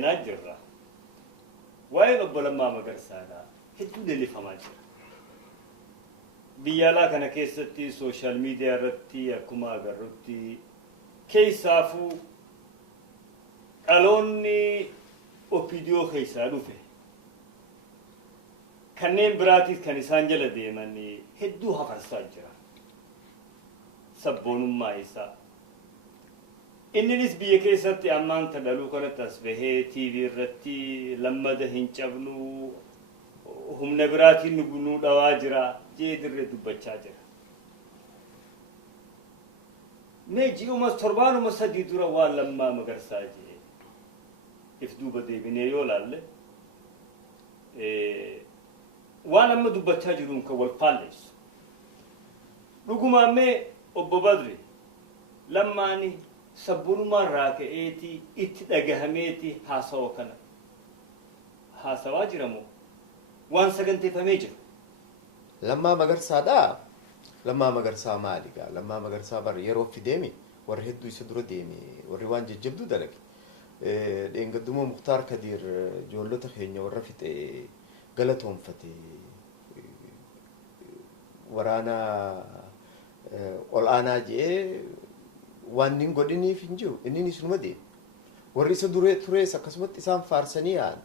seenaa jirra. Waa'een obbo Lammaa Magarsaadhaa hedduu leellifamaa jira. Biyya alaa kana keessatti sooshaal miidiyaa irratti akkuma agarrutti keessaafuu dhaloonni OPDO keessaa dhufe kanneen biraatiif kan isaan jala deeman hedduu hafarsaa jira. Sabboonummaa isaa. Innis biyya keessatti ammaan tadhaluu kanatti as bahee TV irratti lammada hin cabnu humna biraatiin nu dhawaa jira jee dirree dubbachaa jira. Mee ji'uma torbaanuma sadii dura waan Lammaa Magarsaa jee if duuba deebinee yoo laalle waan amma dubbachaa jiruun kan wal faalleessu. Dhugumaan mee obbo Badri Lammaani sabboonummaa irraa ka'eeti itti dhagahameeti haasawaa kana haasawaa jiramoo waan saganteeffamee jiru. Lammaa Magarsaadhaa. Lammaa Magarsaa maaligaa? Lammaa Magarsaa bar yeroo fideemi warri hedduu isa dura deemi warri waan jajjabduu dalage. Dheengaddumoo Muktaar Kadiir ijoollota keenya warra fixe galatoonfate waraana ol aanaa jee waan nin godhiniif hin jiru inni isinuma deemi. Warri isa duree turees akkasumatti isaan faarsanii yaa'an.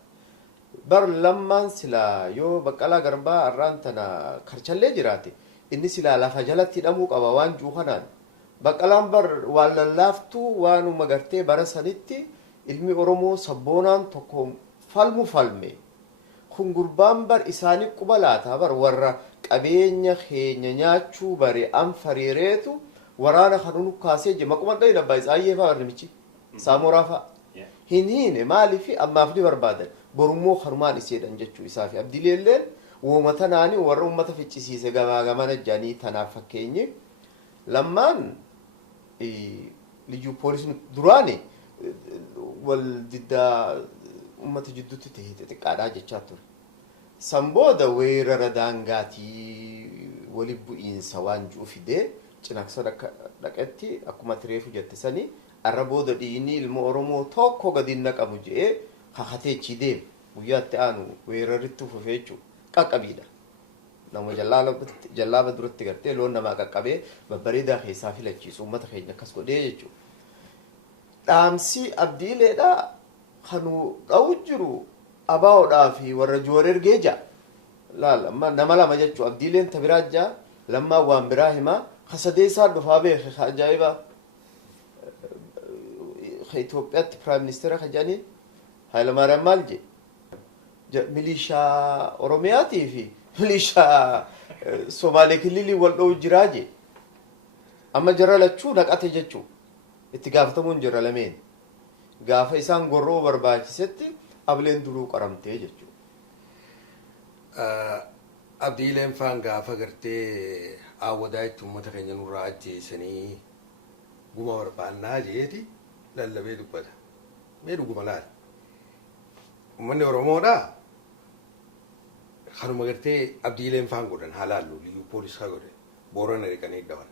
Bar Lammaan silaa yoo Baqqalaa Garbaa arraan tana karchallee jiraate inni silaa lafa jalatti hidhamuu qaba waan juu kanaan. Baqqalaan bar waan lallaaftuu waanuma gartee bara sanitti ilmi Oromoo sabboonaan tokko falme. Kun gurbaan bar isaanii quba laata bar warra qabeenya keenya nyaachuu bare an fariireetu waraana kanunu kaasee je maquma dha abbaa Isaayyee fa'aa namichi Saamoraa fa'aa. Hin maaliifi ammaaf ni barbaadan. Borummoo kanumaan iseedhan jechuu isaa fi abdiileelleen uummata naanii warra uummata ficcisiise gabaa gamana janii tanaaf fakkeenyi Lammaan liyyuu poolisiin duraani wal diddaa uummata jidduutti ta'ee xixiqqaadhaa jechaa ture. San booda weerara daangaatii wali bu'iinsa waan jiru fidee cinaaksa dhaqetti akkuma tireefu jette sanii arra booda dhiinii ilma Oromoo tokko gadi naqamu jedhee hakateechi deemu guyyaatti aanu weerarritti ufufee jechuudha qaqqabiidha. Nama jallaaba duratti gartee loon namaa qaqqabee babbareedaa keessaa filachiisu uummata keenya akkas godhee jechuudha. Dhaamsi abdiileedhaa kanuu dha'u jiru abaawoodhaa fi warra joorergee ja'a. Nama lama jechuudha abdiileen tabiraa ja'a Lammaa waan biraa himaa kasadeessaa dhufaa beeke ajaa'ibaa. Itoophiyaatti Piraayim Ministeera kajanii Hayilamaariyaam maal je milishaa Oromiyaatii fi milishaa Somaalee kililii wal dha'u jiraa je amma jara lachuu naqate jechuu itti gaafatamuun jira lameen gaafa isaan gorroo barbaachisetti ableen duruu qaramtee jechuu. Abdiileen faan gaafa gartee awwadaa itti uummata keenya nurraa ajjeesanii guma barbaannaa jeeti lallabee dubbata. Mee dhuguma laal. Uummanni Oromoodhaa kanuma gartee abdiileen faan godhan haa laallu liyyuu poolisii godhe Boorana dhaqanii dhawan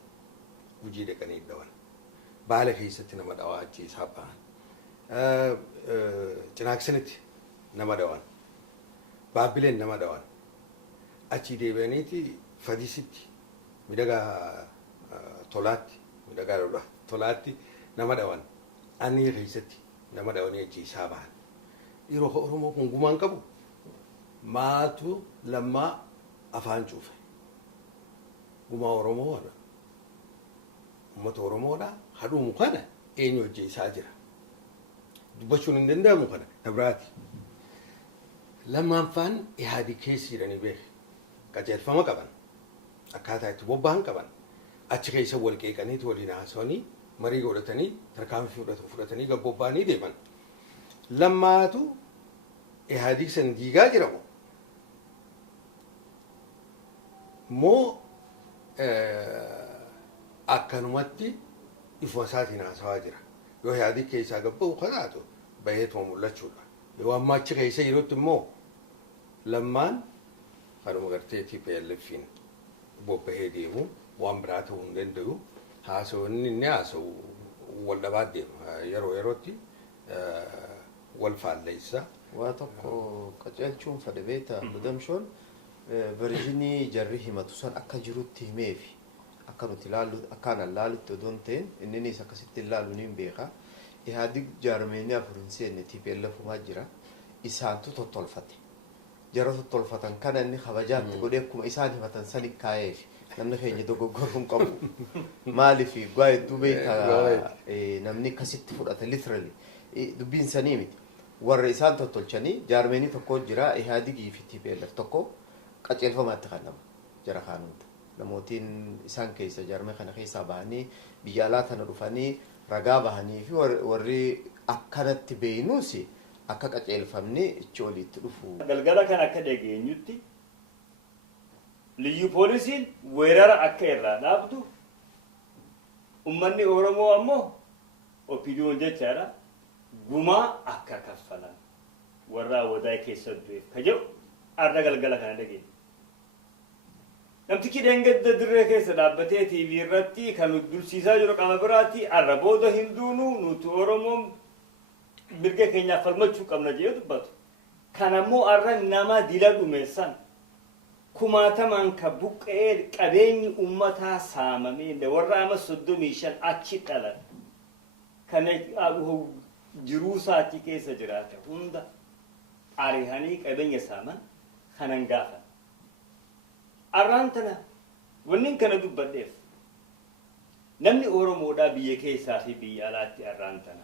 Gujii dhaqanii dhawan Baale keessatti nama dhawaa ajjeesaa ba'an Cinaaksanitti nama dhawan Baabbileen nama dhawan achi deebi'aniiti Fadisitti midhagaa tolaatti nama dhawan Annii keessatti nama dhawanii ajjeesaa ba'an. Yeroo Oromoo kun gumaan qabu maatu Lammaa afaan cuufe. Gumaa Oromoo wala. Uummata Oromoodhaa hadhuumu kana eenyu ajjeesaa jira. Dubbachuun hin danda'amu kana dabiraati. Lammaan faan Ihaadii keessi jedhanii beeku. Qajeelfama qaban. Akkaataa itti bobba'an qaban. Achi keessa wal qeeqaniiti waliin haasawanii marii godhatanii tarkaanfii fudhatanii gabbobba'anii deeman. Lammaatu Ihaadii san diigaa jiramu. Moo akkanumatti ifuma isaatiin haasawaa jira. Yoo Ihaadii keessaa gabba'u kanaatu baheetuma mul'achuudha. Yoo amma achi keessa jirutti immoo Lammaan kanuma gartee TPLF'n bobbahee deemu waan biraa ta'uu hin danda'u. Haasawni inni haasawu wal dhabaa deema yeroo yerootti wal faalleessa. waa tokko qajeelchuun fedhe beektaa mudamshoon verjinii jarri himatu san akka jirutti himeefi akka nuti ilaallu akkaan laalutti odoon ta'in inninis akkasitti ilaalu niin beeka ihaadig jaarmeenii afurin seenne TPLFumaa jira isaantu tottolfate jara tottolfatan kana inni kabajaatti godhee akkuma isaan himatan sani kaa'eefi namni keenya dogoggoruun qabu maalifi gwaa hedduu beekaa namni akkasitti fudhata literally dubbiin sanii miti warra isaan tottolchanii jaarmeenii tokko jira ihaadigii fi TPLF tokko qaceelfamaatti kan nama jara kaanumta namootiin isaan keessa jaarmee kana keessaa bahanii biyya alaa tana dhufanii ragaa bahanii fi warri akkanatti beeynuus akka qaceelfamni ichi oliitti dhufu. Galgala kan akka dhageenyutti liyyu poolisiin weerara akka irraa dhaabdu ummanni Oromoo ammoo opiidiyoon jechaadha gumaa akka kaffalan warra wadaa keessa du'eef ka jedhu arra galgala kana dhageenya. Namtichi dheengadda dirree keessa dhaabbatee TV irratti kan dursiisaa jiru qaama biraatti arra booda hinduunuu nuti Oromoon mirga keenyaaf falmachuu qabna jedhee dubbatu. Kan ammoo arra nama dila dhumeessan kumaatamaan ka buqqee qabeenyi uummataa saamamee warra ama 35 achi dhalan kan jiruu isaatii keessa jiraate hunda arihanii qabeenya saaman kanan gaafan. Arraan tana wannin kana dubbadheef namni Oromoodhaa biyya keessaa fi biyya alaatti arraan tana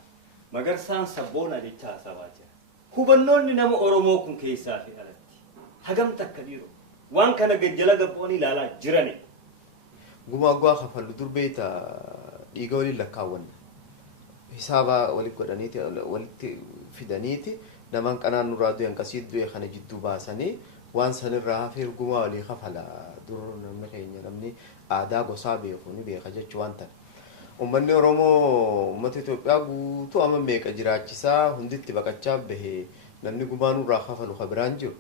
magarsaan sabboona jechaa sabaa jira. Hubannoonni nama Oromoo kun keessaa fi alatti hagam takka dhiiroo waan kana gajjala gabboon ilaalaa jirani. Gumaa kafallu durbeeta dhiiga waliin lakkaawwanna. Hisaaba walitti godhaniiti walitti fidaniiti namaan qanaan nurraa du'e hanqasii du'e kana jidduu baasanii waan sanirraa hafee gumaa walii kafala dur namni keenya namni aadaa gosaa beeku ni beeka jechuu waan ta'e. Uummanni Oromoo uummata Itoophiyaa guutuu amma meeqa jiraachisaa hunditti baqachaa bahee namni gumaa nurraa kafalu kabiraan jiru.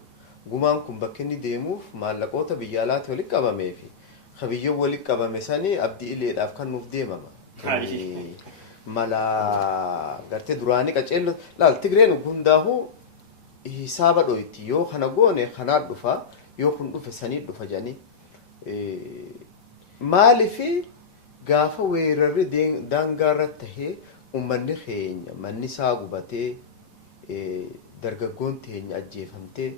Gumaan kun bakki inni deemuuf maallaqoota biyya alaatti walitti qabameefi kabiyyoo walitti qabame sanii abdii ileedhaaf kan nuuf deemama. Mala gartee duraanii qaceello laal Tigreen hundaahu hisaaba dhoyti yoo kana goone kanaa dhufa yoo kun dhufe sanii dhufa jedhanii maalifi gaafa weerarri daangaarra tahee uummanni keenya manni isaa gubatee dargaggoon teenya ajjeefamtee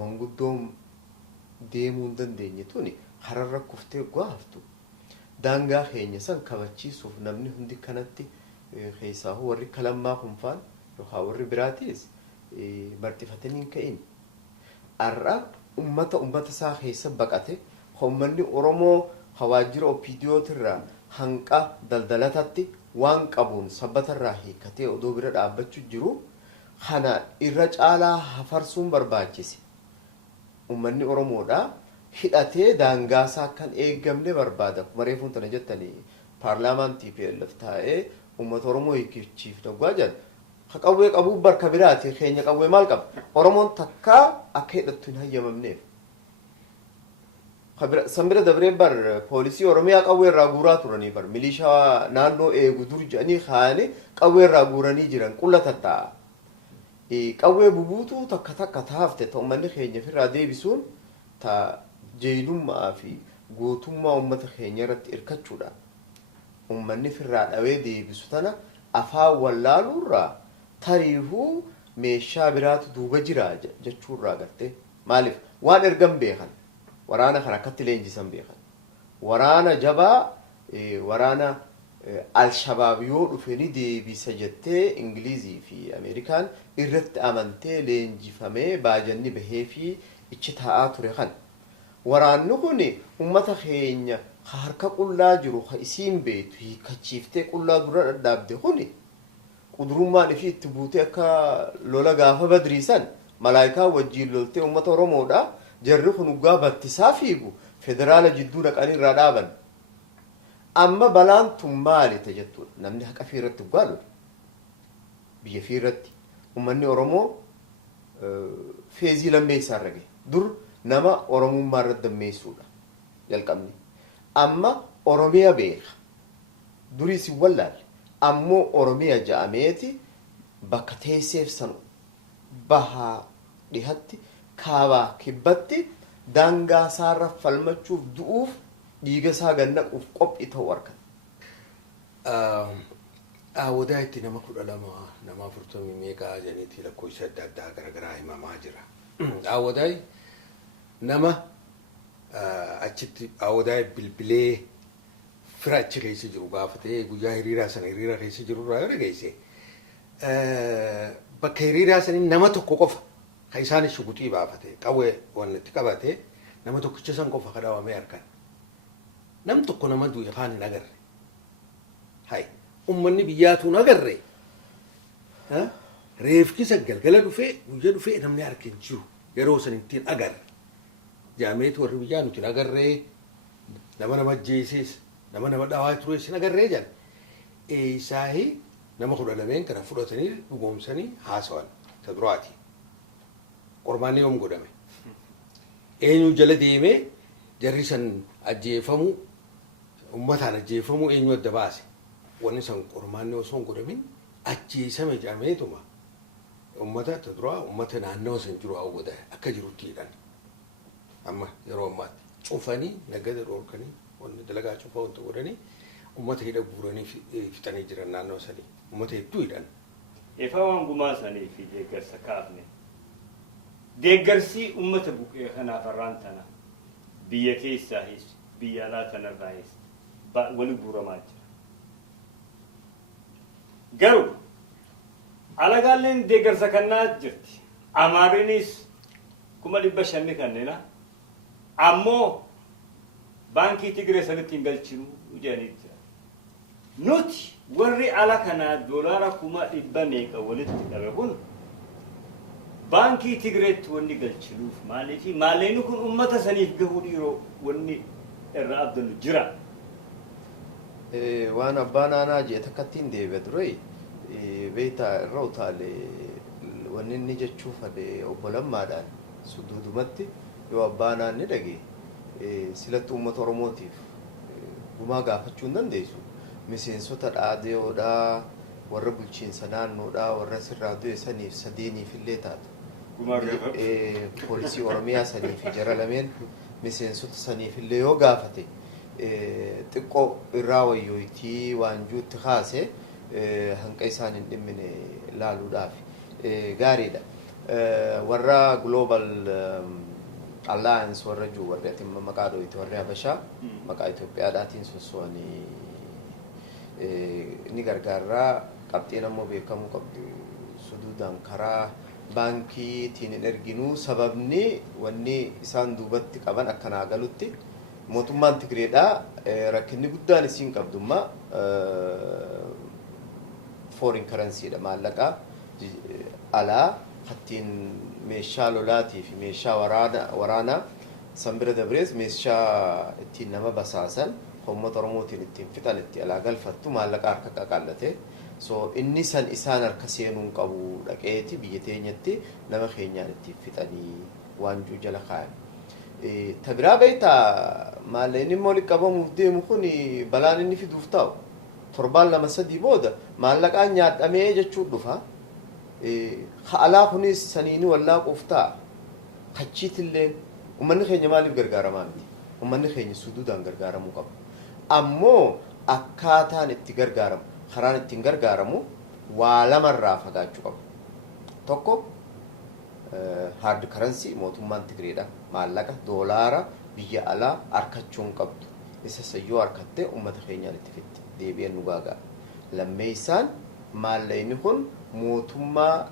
manguddoon deemuu hin dandeenye tuni hararra kuftee gaaftu daangaa keenya san kabachiisuuf namni hundi kanatti keessaa warri kalammaa kunfaan yookaan warri biraatis martifatanii hin ka'in. Arra ummata isaa keessa baqate uummanni Oromoo hawaajjira opiidiyootirraa hanqa daldalatatti waan qabuun sabbatarraa hiikkatee odoo bira dhaabbachuu jiru kana irra caalaa hafarsuun barbaachise. Uummanni Oromoodhaa hidhatee daangaasaa kan eegamne barbaada. Mareefuun tana jettanii paarlaamaan TPLF taa'ee ummata Oromoo hiikichiif doggaa jedhan. Ka qawwee qabuu barka biraati keenya qawwee maal qaba? Oromoon takkaa akka hidhattu hin hayyamamneef. Sanbira dabree bar poolisii Oromiyaa qawwee irraa guuraa turanii bar milishaa naannoo eegu dur jedhanii kaa'anii qawwee irraa guuranii jiran qulla tatta'a. Qawwee bubuutuu takka taafte ta'u manni keenya ofirraa deebisuun ta jeelummaa fi gootummaa uummata keenya irratti hirkachuudha. Uummanni ofirraa dhawee deebisu tana afaan wallaaluurraa tariihuu meeshaa biraatu duuba jira jechuurraa gartee maaliif waan ergan beekan waraana kan akkatti leenjisan beekan waraana jabaa waraana al-shabaab yoo dhufe ni deebisa jettee Ingilizii fi Ameerikaan irratti amantee leenjifamee baajanni bahee fi ichi taa'aa ture kan waraanni kun uummata keenya harka qullaa jiru ka isiin beetu hiikachiiftee qullaa dura dhadhaabde kun qudurummaan ifii itti buutee akka lola gaafa badriisan malaayikaa wajjiin loltee uummata Oromoodhaa jarri kun ugaa battisaa fiigu federaala jidduu dhaqanii irraa dhaaban. Amma balaan tun maalite jettuudha namni haqa fi irratti ugaa lole biyya fi irratti uummanni Oromoo feezii lammeessaa irra gahe dur nama Oromummaa irratti dammeessuudha jalqabni. Amma Oromiyaa beeka durii si wallaalle ammoo Oromiyaa ja'ameeti bakka teesseef san bahaa dhihatti kaabaa kibbatti daangaa isaarra falmachuuf du'uuf dhiiga isaa gannaquuf qophii ta'u argata. Awwadaa itti nama 12 nama 40 meeqaa janiitii lakkoofsa adda addaa garaagaraa himamaa jira. Awwadaa nama achitti awwadaa bilbilee fira achi keessa jiru gaafatee guyyaa hiriiraa sana hiriira keessa jiru irraa yoo dhageesse bakka hiriiraa sanii nama tokko qofa kan isaan shuguxii baafate qawwee waan itti qabate nama tokkicha san qofa kadhaawamee argan. Nam tokko nama du'e afaan hin agarre. Hai ummanni biyyaatuun agarre. Reefkisa galgala dhufee guyyaa dhufee namni argin jiru yeroo san ittiin agarre. Jaameetu warri biyyaa nuti agarree nama jeesis nama dhawaa ture sin agarree jedhan. Isaahi nama 12 kana fudhatanii dhugoomsanii haasawan ta duraati. Qormaanni yoom godhame. Eenyu jala deemee jarri san ajjeefamu ummataan ajjeefamu eenyu adda baase. Wanni san qormaanni osoo hin godhamin ajjeesame jaameetuma ummata ta duraa ummata naannoo san jiru hawwata akka jirutti hidhan. Amma yeroo ammaatti cufanii nagada dhoorkanii wanni dalagaa cufaa wanta godhanii ummata hidha guuranii fixanii jiran naannoo sanii ummata hedduu hidhan. Efa waan gumaa sanii fi deeggarsa kaafne deeggarsi ummata buqqee kanaaf arraan tana biyya keessaahis biyya alaa tanarraahis wali guuramaa jira. Garuu alagaalleen deeggarsa kannaa jirti. Amaariinis 500,000 kanneena ammoo baankii Tigiree sanitti hin galchinu jedhanii jira. Nuti warri ala kanaa doolaara 100,000 walitti dhabe kun baankii Tigireetti wanni galchinuuf maaliifi maalleen kun ummata saniif gahuu dhiiroo wanni irraa abdannu jira. Waan abbaan aanaa jee takkattiin deebi'a ture beektaa irra utaale wanni inni jechuu fade obbo Lammaadhaan sudduudumatti yoo abbaan aanni dhage silatti uummata Oromootiif gumaa gaafachuu hin dandeessu. Miseensota dhaadeeodhaa warra bulchiinsa naannoodhaa warra sirraa du'e saniif sadeeniif illee taatu. Poolisii Oromiyaa saniif jara lameen miseensota saniif illee yoo gaafate xiqqoo irraa wayyooyitii waanjuutti kaase hanqa isaan hin dhimmine laaluudhaaf gaariidha. Warra Global Alliance warra jiru warri ati maqaa dho'itu warri Habashaa maqaa Itoophiyaadhaatiin sosso'anii ni gargaarraa qabxiin ammoo beekamuu qabdu suduudhaan karaa baankiitiin hin erginuu sababni wanni isaan duubatti qaban akkanaa galutti mootummaan Tigireedhaa rakkinni guddaan isiin qabdummaa foreign currencyidha maallaqaa alaa kattiin meeshaa lolaatii fi meeshaa waraanaa sanbira dabrees meeshaa ittiin nama basaasan uummata Oromootiin ittiin fixan itti alaa galfattu maallaqa harka qaqallate. So inni san isaan harka seenuun qabu dhaqeeti biyya teenyatti nama keenyaan ittiin fixanii waanjuu jala kaayan. Tabiraa beektaa maalleen immoo liqabamuuf deemu kun balaan inni fiduuf ta'u torbaan 2-3 booda maallaqaan nyaadhamee jechuun dhufa. Alaa kunis saniini wallaaquuf ta'a. Kachiitillee uummanni keenya maaliif gargaaramaa miti? Uummanni keenya suduudhaan gargaaramuu qaba. Ammoo akkaataan itti gargaaramu karaan ittiin gargaaramu waa lamarraa fagaachuu qabu. Tokko hard currency mootummaan Tigireedha maallaqa doolaara biyya alaa harkachuun qabdu. Isa sayyoo harkattee uummata keenyaan itti fitti deebi'een nu gaagaa. Lammeessaan maallaqni kun mootummaa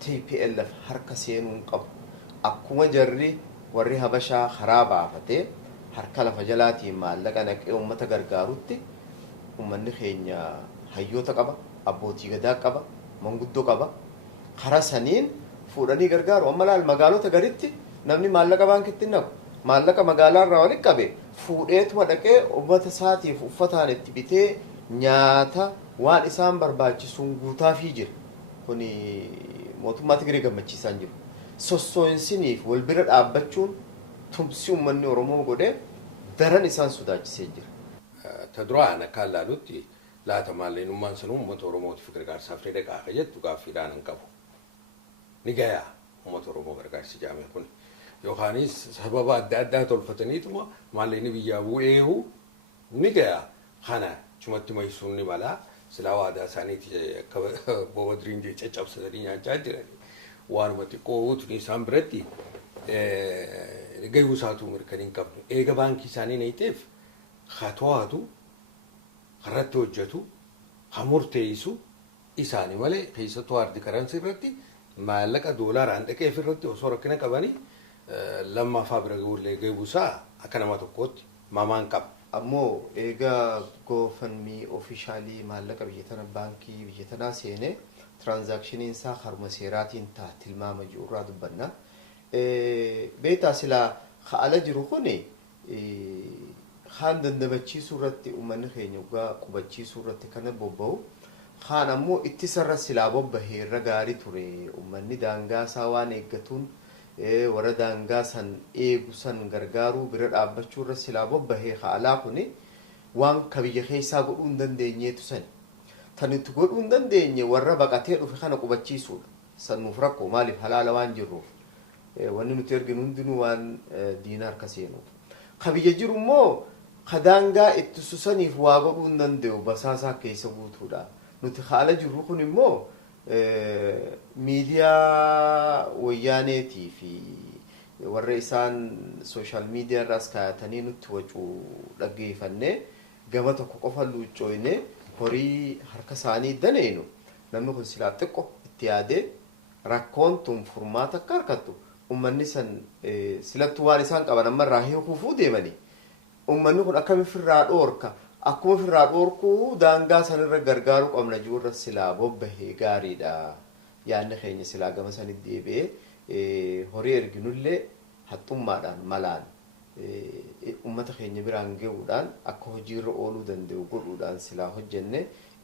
TPLF harka seenuun qabu. Akkuma jarri warri Habashaa karaa baafatee harka lafa jalaatiin maallaqa naqee uummata gargaarutti uummanni keenya hayyoota qaba, abbootii gadaa qaba, manguddoo qaba. Karaa saniin fuudhanii gargaaru. Amma laal magaalota garitti namni maallaqa baankitti naqu. Maallaqa magaalaa irraa walitti qabe fuudheetuma dhaqee uummata isaatiif uffataan itti bitee nyaata waan isaan barbaachisuun guutaafii jira. Kuni mootummaa Tigiree gammachiisaan jiru. Sossoo'insiniif wal bira dhaabbachuun tumsi uummanni Oromoo godhee daran isaan sodaachisee jira. Ta duraan akka ilaalutti laata maalleenummaan sun uummata Oromootiif gargaarsaaf fedha qaaqa jettu gaaffiidhaan hin qabu. ni gaya uummata Oromoo gargaarsi jaame kun yookaanis sababa adda addaa tolfataniituma maalleen biyyaa bu'eehu ni gaya kana chumatti maysuun ni mala silaa waadaa isaaniiti akka boodriin jee caccabsatanii nyaachaa jirani waanuma xiqqootu ni isaan biratti gahuu isaatu mirkaniin qabnu eega baankii isaanii nayiteef haa to'atu harratti hojjetu haa murteessu isaanii malee keessattuu hardii karansi irratti maallaqa doolaaraan dhaqeef irratti osoo rakkina qabanii lammaffaa bira gahuu isaa akka nama tokkootti mamaan qaba. Ammoo egaa GoFundMe ofishaalii maallaqa biyya tana baankii biyya tanaa seenee tiraanzaakshiniin isaa harma seeraatiin ta'a tilmaama jiru irraa dubbanna. Beetaa silaa haala jiru kuni haan dandamachiisuu irratti uummanni keenya ugaa qubachiisuu irratti kana bobba'u haan ammoo ittisarra silaa bobbahee irra gaarii ture uummanni daangaa isaa waan eeggatuun warra daangaa san eegu san gargaaruu bira dhaabbachuu irra silaa bobbahee haalaa kuni waan ka biyya keessaa godhuu hin dandeenyeetu sani. Tan itti godhuu hin dandeenye warra baqatee dhufe kana qubachiisuudha. San nuuf rakkoo maaliif halaala waan jirruuf wanni nuti erginu hundinuu waan diinaa harka seenuuf. Ka biyya jiru immoo ka daangaa itti susaniif waa godhuu hin danda'u basaasaa keessa guutuudha. Nuti haala jirru kun immoo miidiyaa wayyaaneetii fi warra isaan sooshaal miidiyaa irraas kaayatanii nutti wacuu dhaggeeffannee gama tokko qofa luuccooyne horii harka isaanii daneenu namni kun silaa xiqqoo itti yaadee rakkoon tun furmaata akka harkattu ummanni san silattuu waan isaan qaban amma irraa hiikuufuu deemanii ummanni kun akkami firraa dhoorka akkuma firraa dhoorkuu daangaa sanirra gargaaruu qabna jirurra silaa bobbahee gaariidha yaadni keenya silaa gama sanitti deebi'ee horii erginullee haxxummaadhaan malaan ummata keenya biraan ga'uudhaan akka hojiirra ooluu danda'u godhuudhaan silaa hojjenne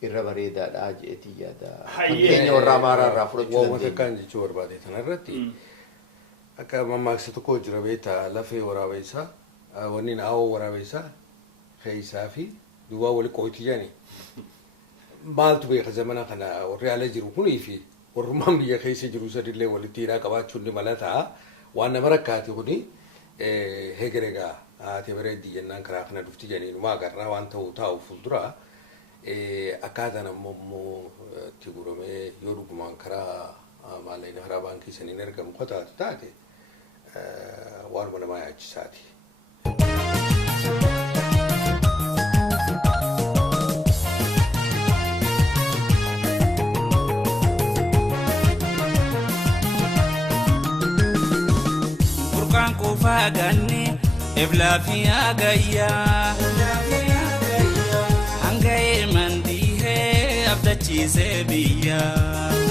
irra bareedaadha jeetii yaada. Fakkeenya warra Amaaraa irraa fudhachuu dandeenya. Waamata kan jechuu barbaade kanarratti akka mammaaksa tokko jira beektaa lafee waraabessaa wanni naawoo waraabessaa keessaa fi duwwaa wali qooti jedhani. Maaltu beeka zamana kana warri ala jiru kunii fi warrummaan biyya keessa jiru sadillee walitti hidhaa qabaachuun ni mala ta'a. Waan nama rakkaate kuni hegeregaa haati bareeddii jennaan karaa kana dhufti jedhanii maa agarraa waan ta'u taa'u fuuldura akkaataan ammoo itti guramee yoo dhugumaan karaa maallaqni karaa baankii saniin ergamu qotaatu taate waanuma namaa yaachisaati. Burqaan qofaa ganne eblaa fi agayyaa hanga eeman dhiihee abdachiisee biyyaa.